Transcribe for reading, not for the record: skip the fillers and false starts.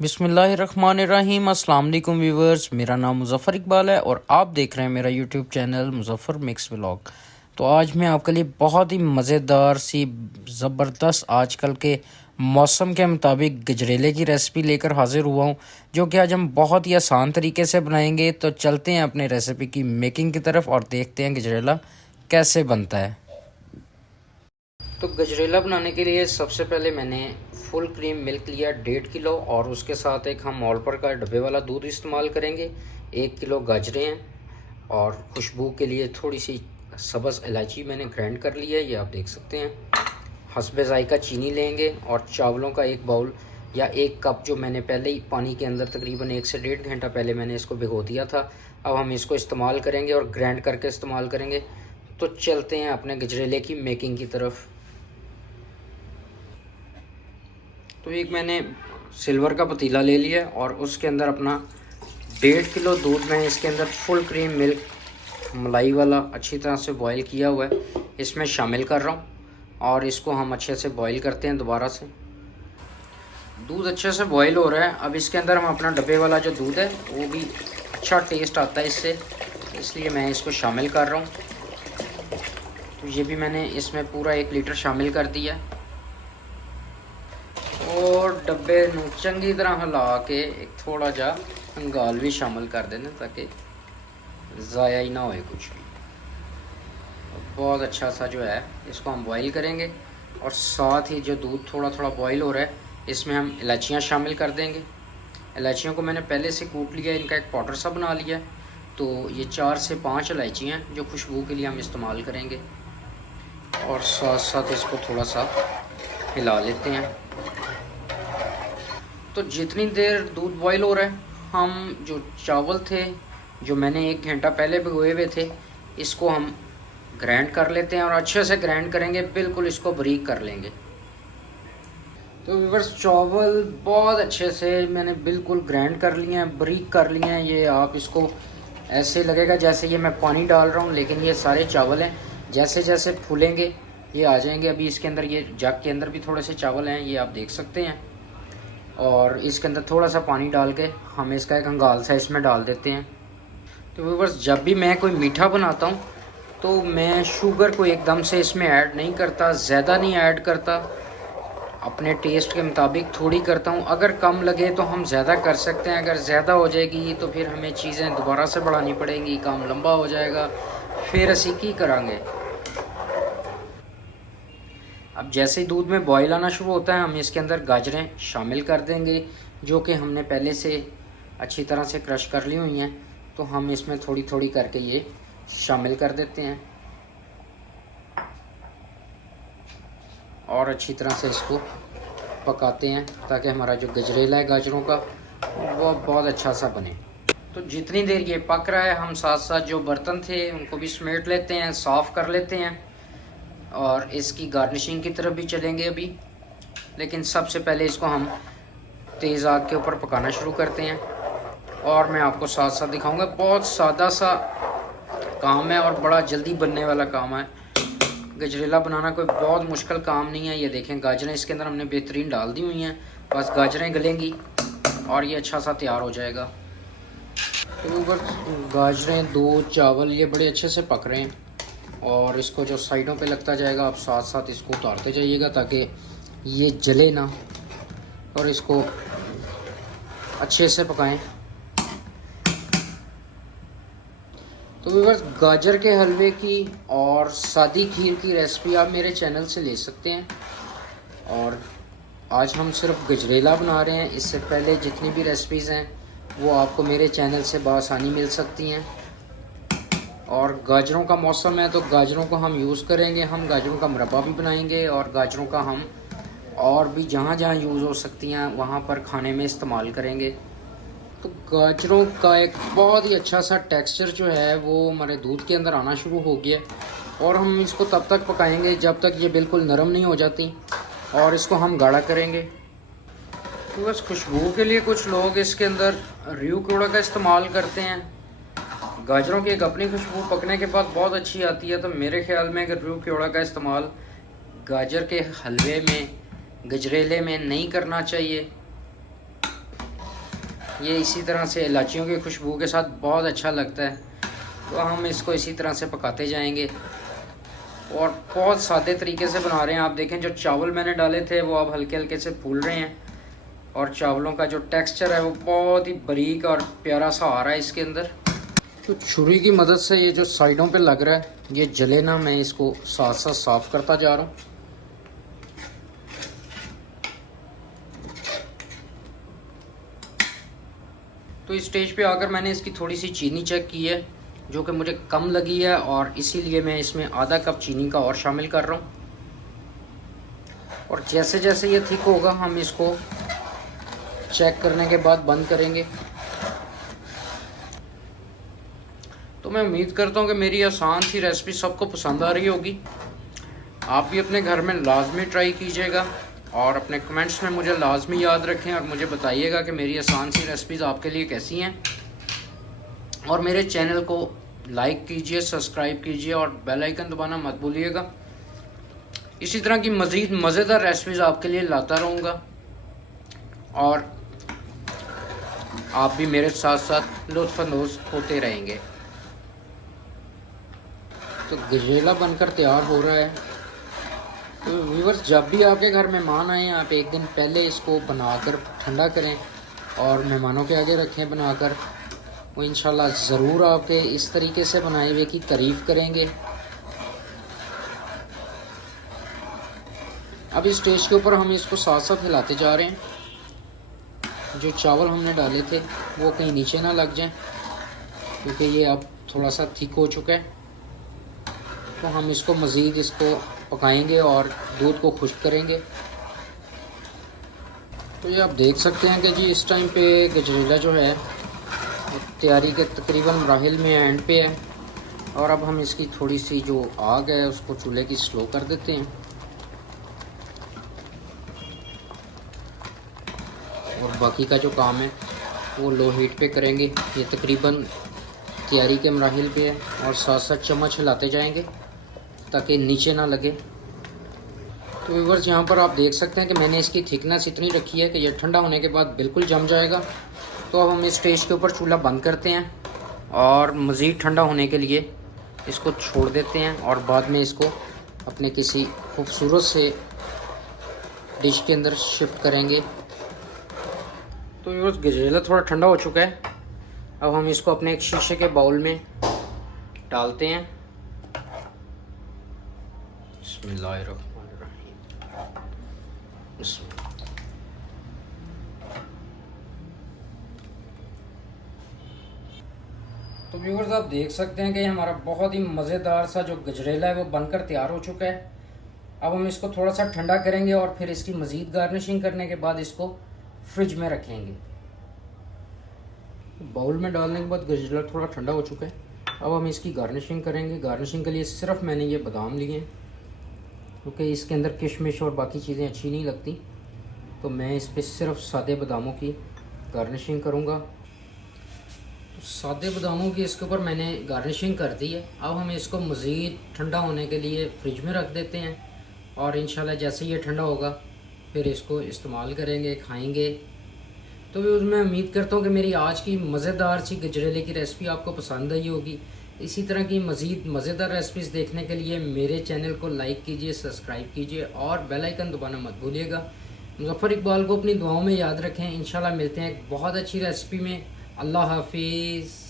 बिस्मिल्लाहिर्रहमानिर्रहीम। अस्सलाम वालेकुम व्यूवर्स, मेरा नाम मुज़फ़्फ़र इकबाल है और आप देख रहे हैं मेरा YouTube channel Muzaffar mix vlog. तो आज मैं आपके लिए बहुत ही मज़ेदार सी ज़बरदस्त आजकल के मौसम के मुताबिक गजरेले की रेसिपी लेकर हाज़िर हुआ हूँ, जो कि आज हम बहुत ही आसान तरीके से बनाएंगे। तो चलते हैं अपने रेसिपी की मेकिंग की तरफ और देखते हैं गजरेला कैसे बनता है। तो गजरेला बनाने के लिए सबसे पहले मैंने फुल क्रीम मिल्क लिया 1.5 किलो और उसके साथ एक हम ऑलपर का डब्बे वाला दूध इस्तेमाल करेंगे। 1 किलो गाजरें हैं और खुशबू के लिए थोड़ी सी सब्ज़ इलायची मैंने ग्राइंड कर ली है, ये आप देख सकते हैं। हस्बे ज़ायका चीनी लेंगे और चावलों का 1 बाउल या 1 कप जो मैंने पहले ही पानी के अंदर तकरीबन 1 से 1.5 घंटा पहले मैंने इसको भिगो दिया था। अब हम इसको इस्तेमाल करेंगे और ग्राइंड करके इस्तेमाल करेंगे। तो चलते हैं अपने गजरेले की मेकिंग की तरफ। तो एक मैंने सिल्वर का पतीला ले लिया और उसके अंदर अपना 1.5 किलो दूध मैं इसके अंदर फुल क्रीम मिल्क मलाई वाला अच्छी तरह से बॉईल किया हुआ है इसमें शामिल कर रहा हूँ और इसको हम अच्छे से बॉईल करते हैं। दोबारा से दूध अच्छे से बॉईल हो रहा है। अब इसके अंदर हम अपना डब्बे वाला जो दूध है वो भी अच्छा टेस्ट आता है इससे, इसलिए मैं इसको शामिल कर रहा हूँ। तो ये भी मैंने इसमें पूरा 1 लीटर शामिल कर दिया और डब्बे नू चंगी तरह हिला के एक थोड़ा जा गाल भी शामिल कर देना ताकि ज़ाया ही ना होए कुछ भी। बहुत अच्छा सा जो है इसको हम बॉईल करेंगे और साथ ही जो दूध थोड़ा थोड़ा बॉईल हो रहा है इसमें हम इलायचियाँ शामिल कर देंगे। इलायचियों को मैंने पहले से कूट लिया, इनका एक पाउडर सा बना लिया। तो ये 4 से 5 इलायचियाँ जो खुशबू के लिए हम इस्तेमाल करेंगे और साथ साथ इसको थोड़ा सा हिला लेते हैं। तो जितनी देर दूध बॉईल हो रहा है हम जो चावल थे जो मैंने 1 घंटा पहले भिगोए हुए थे इसको हम ग्राइंड कर लेते हैं और अच्छे से ग्राइंड करेंगे, बिल्कुल इसको बारीक कर लेंगे। तो व्यूअर्स चावल बहुत अच्छे से मैंने बिल्कुल ग्राइंड कर लिए हैं, बारीक कर लिए हैं। ये आप इसको ऐसे लगेगा जैसे ये मैं पानी डाल रहा हूँ, लेकिन ये सारे चावल हैं। जैसे जैसे फूलेंगे ये आ जाएंगे। अभी इसके अंदर ये जग के अंदर भी थोड़े से चावल हैं, ये आप देख सकते हैं। और इसके अंदर थोड़ा सा पानी डाल के हम इसका एक अंगाल सा इसमें डाल देते हैं। तो व्यूअर्स जब भी मैं कोई मीठा बनाता हूँ तो मैं शुगर को एकदम से इसमें ऐड नहीं करता, ज़्यादा नहीं ऐड करता, अपने टेस्ट के मुताबिक थोड़ी करता हूँ। अगर कम लगे तो हम ज़्यादा कर सकते हैं, अगर ज़्यादा हो जाएगी तो फिर हमें चीज़ें दोबारा से बढ़ानी पड़ेंगी, काम लंबा हो जाएगा, फिर असी की करांगे। अब जैसे ही दूध में बॉईल आना शुरू होता है हम इसके अंदर गाजरें शामिल कर देंगे जो कि हमने पहले से अच्छी तरह से क्रश कर ली हुई हैं। तो हम इसमें थोड़ी थोड़ी करके ये शामिल कर देते हैं और अच्छी तरह से इसको पकाते हैं ताकि हमारा जो गजरेला है गाजरों का वो बहुत अच्छा सा बने। तो जितनी देर ये पक रहा है हम साथ साथ जो बर्तन थे उनको भी समेट लेते हैं, साफ़ कर लेते हैं और इसकी गार्निशिंग की तरफ भी चलेंगे अभी। लेकिन सबसे पहले इसको हम तेज़ आग के ऊपर पकाना शुरू करते हैं और मैं आपको साथ साथ दिखाऊंगा। बहुत सादा सा काम है और बड़ा जल्दी बनने वाला काम है। गजरेला बनाना कोई बहुत मुश्किल काम नहीं है। ये देखें गाजरें इसके अंदर हमने बेहतरीन डाल दी हुई हैं, बस गाजरें गलेंगी और ये अच्छा सा तैयार हो जाएगा। तो ऊपर गाजरें, दूध, चावल ये बड़े अच्छे से पक रहे हैं और इसको जो साइडों पे लगता जाएगा आप साथ साथ इसको उतारते जाइएगा ताकि ये जले ना, और इसको अच्छे से पकाएं। तो व्यूअर्स गाजर के हलवे की और सादी खीर की रेसिपी आप मेरे चैनल से ले सकते हैं और आज हम सिर्फ गजरेला बना रहे हैं। इससे पहले जितनी भी रेसिपीज़ हैं वो आपको मेरे चैनल से बआसानी मिल सकती हैं। और गाजरों का मौसम है तो गाजरों को हम यूज़ करेंगे, हम गाजरों का मुरब्बा भी बनाएंगे और गाजरों का हम और भी जहाँ जहाँ यूज़ हो सकती हैं वहाँ पर खाने में इस्तेमाल करेंगे। तो गाजरों का एक बहुत ही अच्छा सा टेक्सचर जो है वो हमारे दूध के अंदर आना शुरू हो गया और हम इसको तब तक पकाएंगे जब तक ये बिल्कुल नरम नहीं हो जाती और इसको हम गाढ़ा करेंगे। तो बस खुशबू के लिए कुछ लोग इसके अंदर र्यू कोड़ा का इस्तेमाल करते हैं। गाजरों की एक अपनी खुशबू पकने के बाद बहुत अच्छी आती है। तो मेरे ख्याल में अगर र्यू कोड़ा का इस्तेमाल गाजर के हलवे में, गजरेले में नहीं करना चाहिए। ये इसी तरह से इलायचियों की खुशबू के साथ बहुत अच्छा लगता है। तो हम इसको इसी तरह से पकाते जाएंगे और बहुत सादे तरीके से बना रहे हैं। आप देखें जो चावल मैंने डाले थे वो अब हल्के हल्के से फूल रहे हैं और चावलों का जो टेक्सचर है वो बहुत ही बारीक और प्यारा सा आ रहा है इसके अंदर। तो छुरी की मदद से ये जो साइडों पे लग रहा है ये जले ना, मैं इसको साथ साथ साफ करता जा रहा हूँ। तो इस स्टेज पे आकर मैंने इसकी थोड़ी सी चीनी चेक की है जो कि मुझे कम लगी है और इसीलिए मैं इसमें आधा कप चीनी का और शामिल कर रहा हूँ। और जैसे जैसे ये थिक होगा हम इसको चेक करने के बाद बंद करेंगे। तो मैं उम्मीद करता हूँ कि मेरी आसान सी रेसिपी सबको पसंद आ रही होगी। आप भी अपने घर में लाजमी ट्राई कीजिएगा और अपने कमेंट्स में मुझे लाजमी याद रखें और मुझे बताइएगा कि मेरी आसान सी रेसिपीज़ आपके लिए कैसी हैं। और मेरे चैनल को लाइक कीजिए, सब्सक्राइब कीजिए और बेल आइकन दबाना मत भूलिएगा। इसी तरह की मज़ीद मज़ेदार रेसिपीज़ आपके लिए लाता रहूँगा और आप भी मेरे साथ साथ लुत्फ़अंदोज़ होते रहेंगे। तो गजेला बनकर तैयार हो रहा है। तो व्यूअर्स, जब भी आपके घर मेहमान आएँ आप एक दिन पहले इसको बनाकर ठंडा करें और मेहमानों के आगे रखें बनाकर। वो इंशाल्लाह ज़रूर आपके इस तरीके से बनाए हुए की तारीफ़ करेंगे। अब इस स्टेज के ऊपर हम इसको साथ साथ हिलाते जा रहे हैं। जो चावल हमने डाले थे वो कहीं नीचे ना लग जाएं क्योंकि ये अब थोड़ा सा थिक हो चुका है। तो हम इसको मज़ीद इसको पकाएंगे और दूध को खुश्क करेंगे। तो ये आप देख सकते हैं कि जी इस टाइम पे गजरेला जो है तैयारी के तकरीबन मराहिल में एंड पे है। और अब हम इसकी थोड़ी सी जो आग है उसको चूल्हे की स्लो कर देते हैं और बाकी का जो काम है वो लो हीट पे करेंगे। ये तकरीबन तैयारी के मराहिल पे है और साथ साथ चम्मच हिलाते जाएंगे ताकि नीचे ना लगे। तो व्यूअर्स, यहाँ पर आप देख सकते हैं कि मैंने इसकी थिकनेस इतनी रखी है कि ये ठंडा होने के बाद बिल्कुल जम जाएगा। तो अब हम इस स्टेज के ऊपर चूल्हा बंद करते हैं और मज़ीद ठंडा होने के लिए इसको छोड़ देते हैं और बाद में इसको अपने किसी खूबसूरत से डिश के अंदर शिफ्ट करेंगे। तो व्यूअर्स, गजरेला थोड़ा ठंडा हो चुका है। अब हम इसको अपने एक शीशे के बाउल में डालते हैं। बिस्मिल्लाहिर्रहमानिर्रहीम। तो व्यूअर्स, आप देख सकते हैं कि हमारा बहुत ही मज़ेदार सा जो गजरेला है वो बनकर तैयार हो चुका है। अब हम इसको थोड़ा सा ठंडा करेंगे और फिर इसकी मज़ीद गार्निशिंग करने के बाद इसको फ्रिज में रखेंगे। बाउल में डालने के बाद गजरेला थोड़ा ठंडा हो चुका है। अब हम इसकी गार्निशिंग करेंगे। गार्निशिंग के लिए सिर्फ मैंने ये बादाम लिए हैं क्योंकि इसके अंदर किशमिश और बाकी चीज़ें अच्छी नहीं लगती। तो मैं इस पर सिर्फ सादे बादामों की गार्निशिंग करूँगा। तो सादे बादामों की इसके ऊपर मैंने गार्निशिंग कर दी है। अब हम इसको मज़ीद ठंडा होने के लिए फ्रिज में रख देते हैं और इंशाल्लाह जैसे ये ठंडा होगा फिर इसको इस्तेमाल करेंगे, खाएंगे। तो मैं उम्मीद करता हूँ कि मेरी आज की मज़ेदार सी गजरेले की रेसिपी आपको पसंद आई होगी। इसी तरह की मज़ीद मज़ेदार रेसिपीज़ देखने के लिए मेरे चैनल को लाइक कीजिए, सब्सक्राइब कीजिए और बेल आइकन दबाना मत भूलिएगा। मुज़फ़्फ़र इकबाल को अपनी दुआओं में याद रखें। इंशाल्लाह मिलते हैं एक बहुत अच्छी रेसिपी में। अल्लाह हाफिज़।